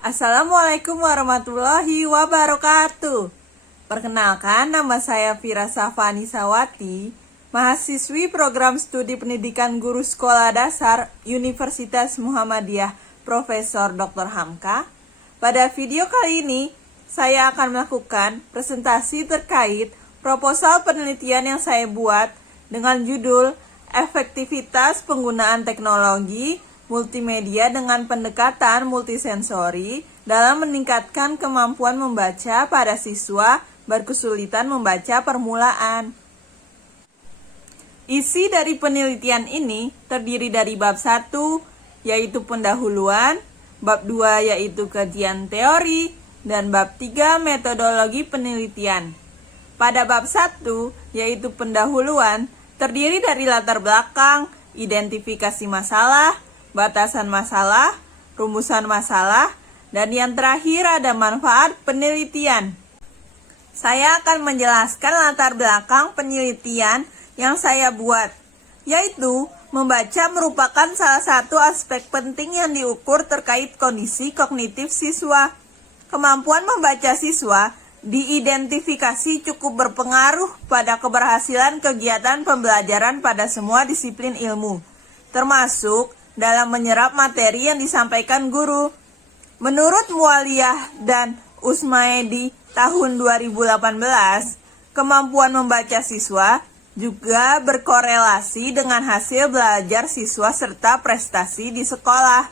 Assalamualaikum warahmatullahi wabarakatuh. Perkenalkan, nama saya Fira Safani Sawati, mahasiswi program studi pendidikan guru sekolah dasar Universitas Muhammadiyah Profesor Dr. Hamka. Pada video kali ini, saya akan melakukan presentasi terkait proposal penelitian yang saya buat dengan judul Efektivitas Penggunaan Teknologi Multimedia dengan Pendekatan Multisensori dalam meningkatkan kemampuan membaca pada siswa berkesulitan membaca permulaan. Isi dari penelitian ini terdiri dari bab 1, yaitu pendahuluan, bab 2 yaitu kajian teori, dan bab 3 metodologi penelitian. Pada bab 1, yaitu pendahuluan, terdiri dari latar belakang, identifikasi masalah, batasan masalah, rumusan masalah, dan yang terakhir ada manfaat penelitian. Saya akan menjelaskan latar belakang penelitian yang saya buat, yaitu membaca merupakan salah satu aspek penting yang diukur terkait kondisi kognitif siswa. Kemampuan membaca siswa diidentifikasi cukup berpengaruh pada keberhasilan kegiatan pembelajaran pada semua disiplin ilmu, termasuk dalam menyerap materi yang disampaikan guru. Menurut Mualiyah dan Usmaedi tahun 2018, kemampuan membaca siswa juga berkorelasi dengan hasil belajar siswa serta prestasi di sekolah.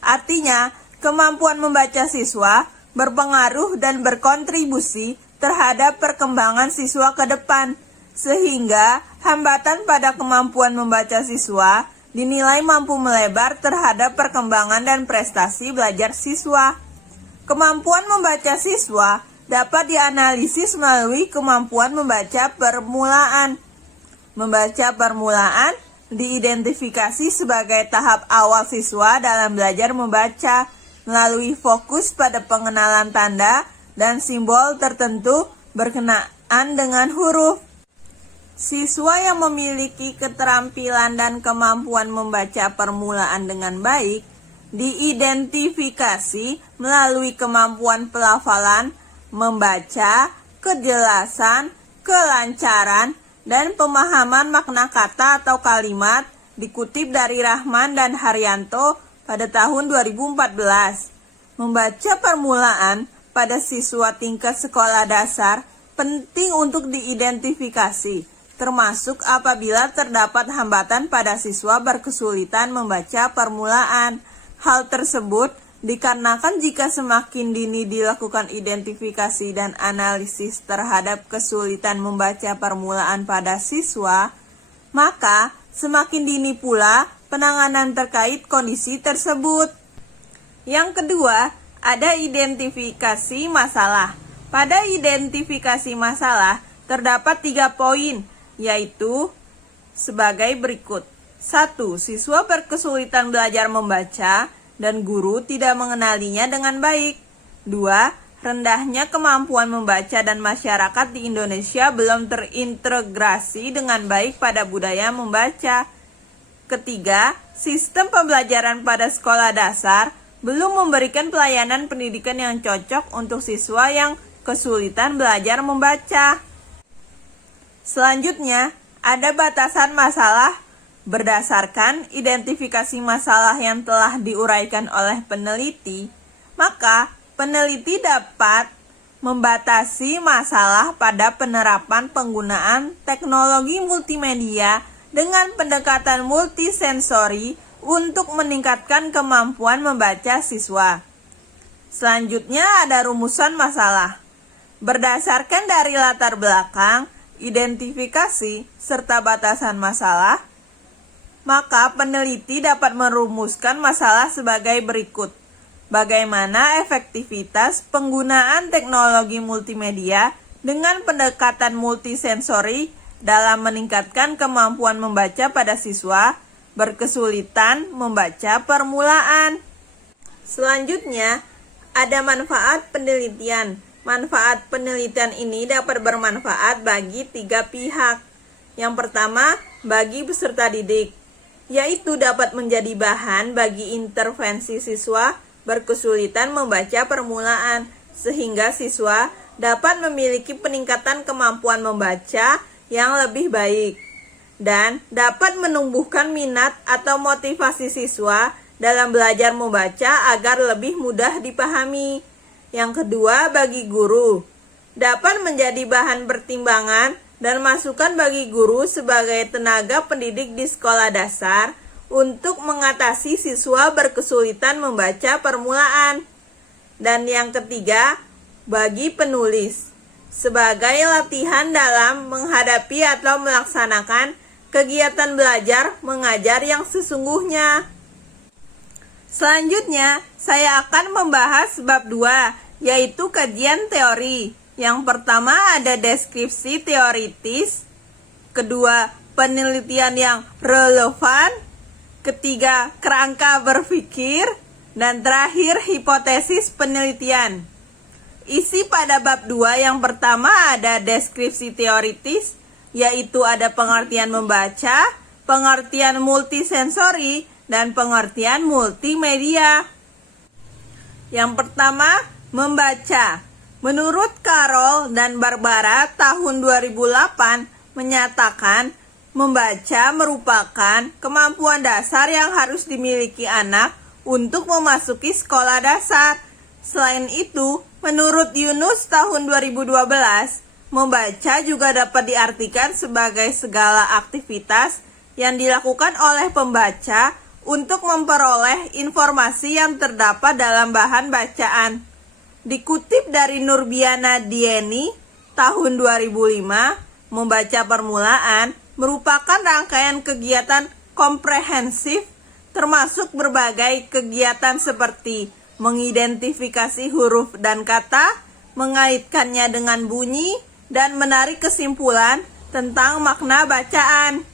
Artinya, kemampuan membaca siswa berpengaruh dan berkontribusi terhadap perkembangan siswa ke depan, sehingga hambatan pada kemampuan membaca siswa dinilai mampu melebar terhadap perkembangan dan prestasi belajar siswa. Kemampuan membaca siswa dapat dianalisis melalui kemampuan membaca permulaan. Membaca permulaan diidentifikasi sebagai tahap awal siswa dalam belajar membaca melalui fokus pada pengenalan tanda dan simbol tertentu berkenaan dengan huruf. Siswa yang memiliki keterampilan dan kemampuan membaca permulaan dengan baik diidentifikasi melalui kemampuan pelafalan, membaca, kejelasan, kelancaran, dan pemahaman makna kata atau kalimat, dikutip dari Rahman dan Haryanto pada tahun 2014. Membaca permulaan pada siswa tingkat sekolah dasar penting untuk diidentifikasi, termasuk apabila terdapat hambatan pada siswa berkesulitan membaca permulaan. Hal tersebut dikarenakan jika semakin dini dilakukan identifikasi dan analisis terhadap kesulitan membaca permulaan pada siswa, maka semakin dini pula penanganan terkait kondisi tersebut. Yang kedua, ada identifikasi masalah. Pada identifikasi masalah, terdapat 3 poin, yaitu sebagai berikut. 1. Siswa berkesulitan belajar membaca dan guru tidak mengenalinya dengan baik. 2. Rendahnya kemampuan membaca dan masyarakat di Indonesia belum terintegrasi dengan baik pada budaya membaca. Ketiga, sistem pembelajaran pada sekolah dasar belum memberikan pelayanan pendidikan yang cocok untuk siswa yang kesulitan belajar membaca. Selanjutnya, ada batasan masalah. Berdasarkan identifikasi masalah yang telah diuraikan oleh peneliti, maka peneliti dapat membatasi masalah pada penerapan penggunaan teknologi multimedia dengan pendekatan multisensori untuk meningkatkan kemampuan membaca siswa. Selanjutnya ada rumusan masalah. Berdasarkan dari latar belakang, identifikasi, serta batasan masalah, maka peneliti dapat merumuskan masalah sebagai berikut. Bagaimana efektivitas penggunaan teknologi multimedia dengan pendekatan multisensori dalam meningkatkan kemampuan membaca pada siswa berkesulitan membaca permulaan. Selanjutnya, ada manfaat penelitian. Manfaat penelitian ini dapat bermanfaat bagi 3 pihak. Yang pertama, bagi peserta didik, yaitu dapat menjadi bahan bagi intervensi siswa berkesulitan membaca permulaan, sehingga siswa dapat memiliki peningkatan kemampuan membaca yang lebih baik dan dapat menumbuhkan minat atau motivasi siswa dalam belajar membaca agar lebih mudah dipahami. Yang kedua, bagi guru, dapat menjadi bahan pertimbangan dan masukan bagi guru sebagai tenaga pendidik di sekolah dasar untuk mengatasi siswa berkesulitan membaca permulaan. Dan yang ketiga, bagi penulis, sebagai latihan dalam menghadapi atau melaksanakan kegiatan belajar mengajar yang sesungguhnya. Selanjutnya, saya akan membahas bab 2, yaitu kajian teori. Yang pertama ada deskripsi teoritis, kedua penelitian yang relevan, ketiga kerangka berpikir, dan terakhir hipotesis penelitian. Isi pada bab 2 yang pertama ada deskripsi teoritis, yaitu ada pengertian membaca, pengertian multisensori, dan pengertian multimedia. Yang pertama, membaca. Menurut Carol dan Barbara tahun 2008 menyatakan membaca merupakan kemampuan dasar yang harus dimiliki anak untuk memasuki sekolah dasar. Selain itu, menurut Yunus tahun 2012, membaca juga dapat diartikan sebagai segala aktivitas yang dilakukan oleh pembaca untuk memperoleh informasi yang terdapat dalam bahan bacaan. Dikutip dari Nurbiana Dieni tahun 2005, membaca permulaan merupakan rangkaian kegiatan komprehensif termasuk berbagai kegiatan seperti mengidentifikasi huruf dan kata, mengaitkannya dengan bunyi, dan menarik kesimpulan tentang makna bacaan.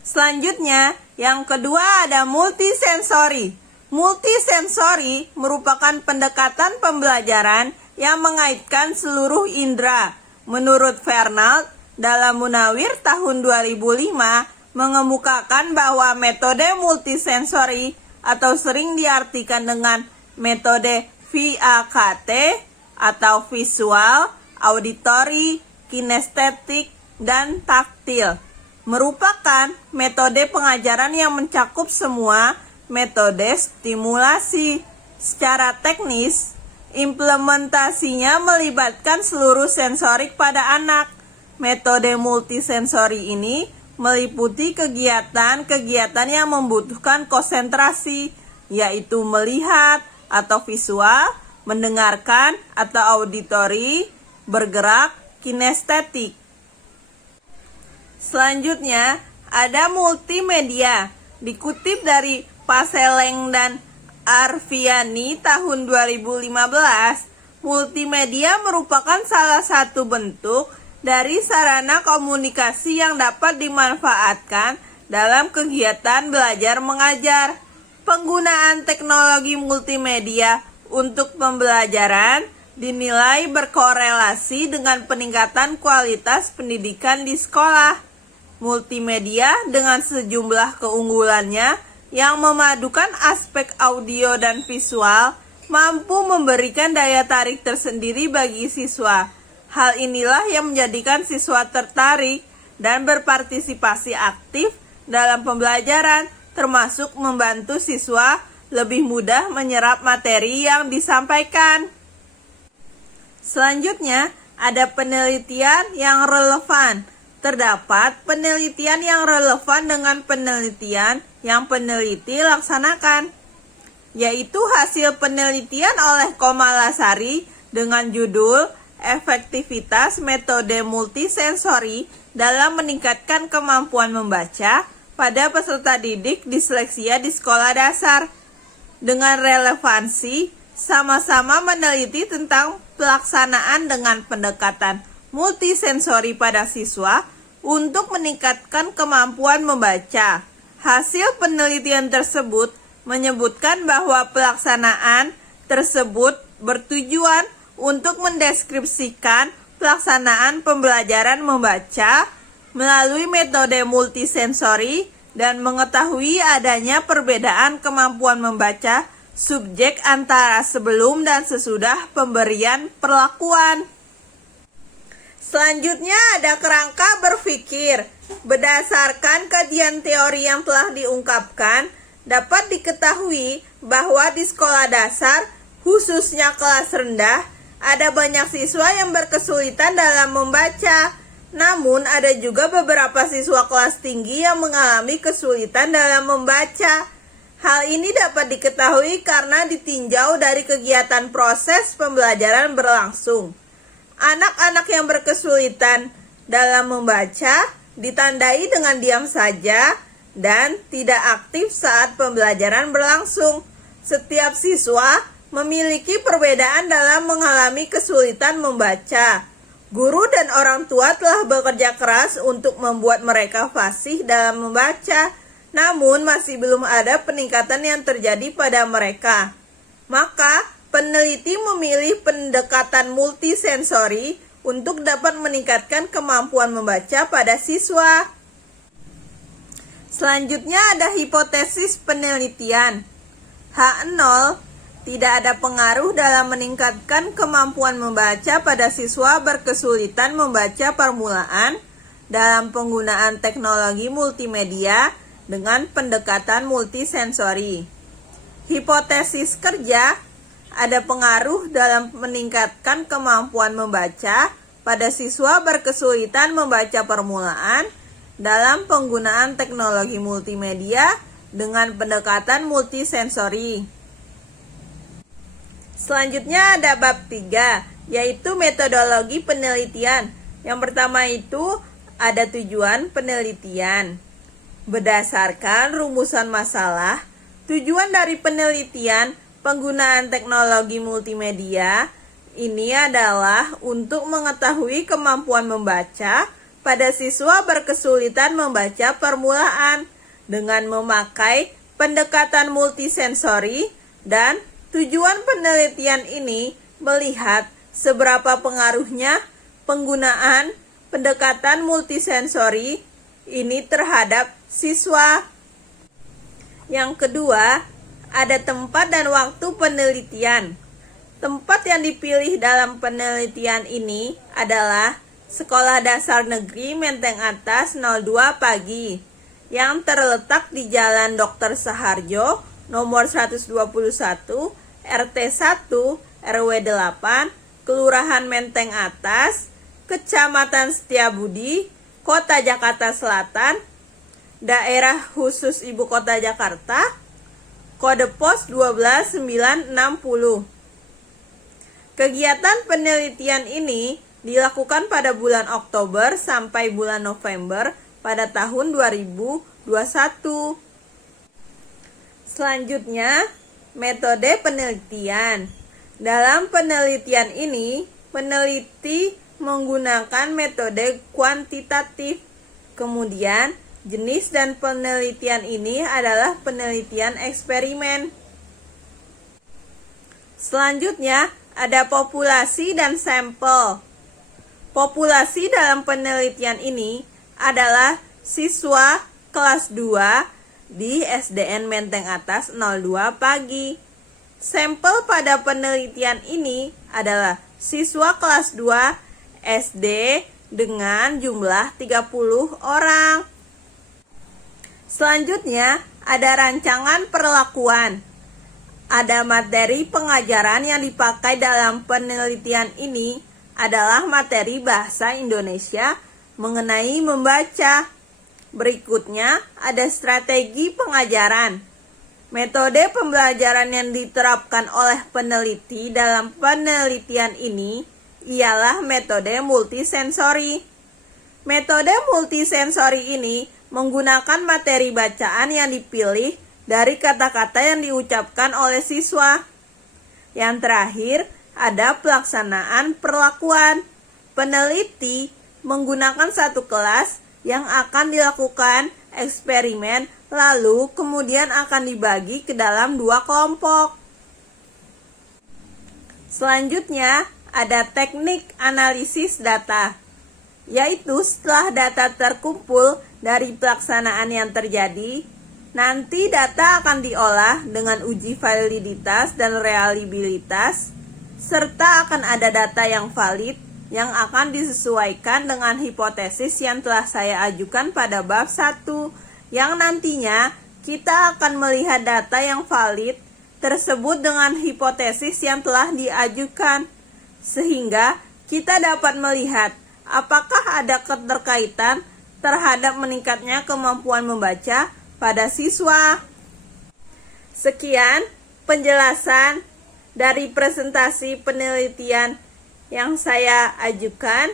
Selanjutnya, yang kedua ada multisensori. Multisensori merupakan pendekatan pembelajaran yang mengaitkan seluruh indera. Menurut Fernald, dalam Munawir tahun 2005, mengemukakan bahwa metode multisensori atau sering diartikan dengan metode VAKT atau visual, auditory, kinestetik, dan taktil merupakan metode pengajaran yang mencakup semua metode stimulasi. Secara teknis, implementasinya melibatkan seluruh sensorik pada anak. Metode multisensori ini meliputi kegiatan-kegiatan yang membutuhkan konsentrasi, yaitu melihat atau visual, mendengarkan atau auditory, bergerak, kinestetik. Selanjutnya, ada multimedia. Dikutip dari Paseleng dan Arfiani tahun 2015, multimedia merupakan salah satu bentuk dari sarana komunikasi yang dapat dimanfaatkan dalam kegiatan belajar mengajar. Penggunaan teknologi multimedia untuk pembelajaran dinilai berkorelasi dengan peningkatan kualitas pendidikan di sekolah. Multimedia dengan sejumlah keunggulannya yang memadukan aspek audio dan visual mampu memberikan daya tarik tersendiri bagi siswa. Hal inilah yang menjadikan siswa tertarik dan berpartisipasi aktif dalam pembelajaran, termasuk membantu siswa lebih mudah menyerap materi yang disampaikan. Selanjutnya, ada penelitian yang relevan. Terdapat penelitian yang relevan dengan penelitian yang peneliti laksanakan, yaitu hasil penelitian oleh Komalasari dengan judul Efektivitas Metode Multisensori dalam Meningkatkan Kemampuan Membaca pada Peserta Didik Disleksia di Sekolah Dasar. Dengan relevansi, sama-sama meneliti tentang pelaksanaan dengan pendekatan multisensori pada siswa untuk meningkatkan kemampuan membaca. Hasil penelitian tersebut menyebutkan bahwa pelaksanaan tersebut bertujuan untuk mendeskripsikan pelaksanaan pembelajaran membaca melalui metode multisensori dan mengetahui adanya perbedaan kemampuan membaca subjek antara sebelum dan sesudah pemberian perlakuan. Selanjutnya ada kerangka berpikir. Berdasarkan kajian teori yang telah diungkapkan, dapat diketahui bahwa di sekolah dasar, khususnya kelas rendah, ada banyak siswa yang berkesulitan dalam membaca. Namun ada juga beberapa siswa kelas tinggi yang mengalami kesulitan dalam membaca. Hal ini dapat diketahui karena ditinjau dari kegiatan proses pembelajaran berlangsung. Anak-anak yang berkesulitan dalam membaca ditandai dengan diam saja dan tidak aktif saat pembelajaran berlangsung. Setiap siswa memiliki perbedaan dalam mengalami kesulitan membaca. Guru dan orang tua telah bekerja keras untuk membuat mereka fasih dalam membaca, namun masih belum ada peningkatan yang terjadi pada mereka. Maka, peneliti memilih pendekatan multisensori untuk dapat meningkatkan kemampuan membaca pada siswa. Selanjutnya ada hipotesis penelitian. H0 tidak ada pengaruh dalam meningkatkan kemampuan membaca pada siswa berkesulitan membaca permulaan dalam penggunaan teknologi multimedia dengan pendekatan multisensori. Hipotesis kerja, ada pengaruh dalam meningkatkan kemampuan membaca pada siswa berkesulitan membaca permulaan dalam penggunaan teknologi multimedia dengan pendekatan multisensori. Selanjutnya ada bab 3, yaitu metodologi penelitian. Yang pertama itu ada tujuan penelitian. Berdasarkan rumusan masalah, tujuan dari penelitian penggunaan teknologi multimedia ini adalah untuk mengetahui kemampuan membaca pada siswa berkesulitan membaca permulaan dengan memakai pendekatan multisensori, dan tujuan penelitian ini melihat seberapa pengaruhnya penggunaan pendekatan multisensori ini terhadap siswa. Yang kedua, ada tempat dan waktu penelitian. Tempat yang dipilih dalam penelitian ini adalah Sekolah Dasar Negeri Menteng Atas 02 Pagi yang terletak di Jalan Dr. Saharjo nomor 121 RT 1 RW 8 Kelurahan Menteng Atas, Kecamatan Setiabudi, Kota Jakarta Selatan, Daerah Khusus Ibu Kota Jakarta, kode pos 12960. Kegiatan penelitian ini dilakukan pada bulan Oktober sampai bulan November pada tahun 2021. Selanjutnya, metode penelitian. Dalam penelitian ini, peneliti menggunakan metode kuantitatif. Kemudian, jenis dan penelitian ini adalah penelitian eksperimen. Selanjutnya, ada populasi dan sampel. Populasi dalam penelitian ini adalah siswa kelas 2 di SDN Menteng Atas 02 Pagi. Sampel pada penelitian ini adalah siswa kelas 2 SD dengan jumlah 30 orang. Selanjutnya, ada rancangan perlakuan. Ada materi pengajaran yang dipakai dalam penelitian ini adalah materi bahasa Indonesia mengenai membaca. Berikutnya ada strategi pengajaran. Metode pembelajaran yang diterapkan oleh peneliti dalam penelitian ini ialah metode multisensori. Metode multisensori ini menggunakan materi bacaan yang dipilih dari kata-kata yang diucapkan oleh siswa. Yang terakhir, ada pelaksanaan perlakuan. Peneliti menggunakan satu kelas yang akan dilakukan eksperimen, lalu kemudian akan dibagi ke dalam 2 kelompok. Selanjutnya, ada teknik analisis data, yaitu setelah data terkumpul dari pelaksanaan yang terjadi, Nanti data akan diolah dengan uji validitas dan reliabilitas, serta akan ada data yang valid yang akan disesuaikan dengan hipotesis yang telah saya ajukan pada bab 1, yang nantinya kita akan melihat data yang valid tersebut dengan hipotesis yang telah diajukan, sehingga kita dapat melihat apakah ada keterkaitan terhadap meningkatnya kemampuan membaca pada siswa. Sekian penjelasan dari presentasi penelitian yang saya ajukan.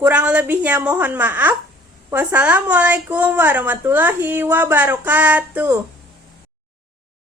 Kurang lebihnya mohon maaf. Wassalamualaikum warahmatullahi wabarakatuh.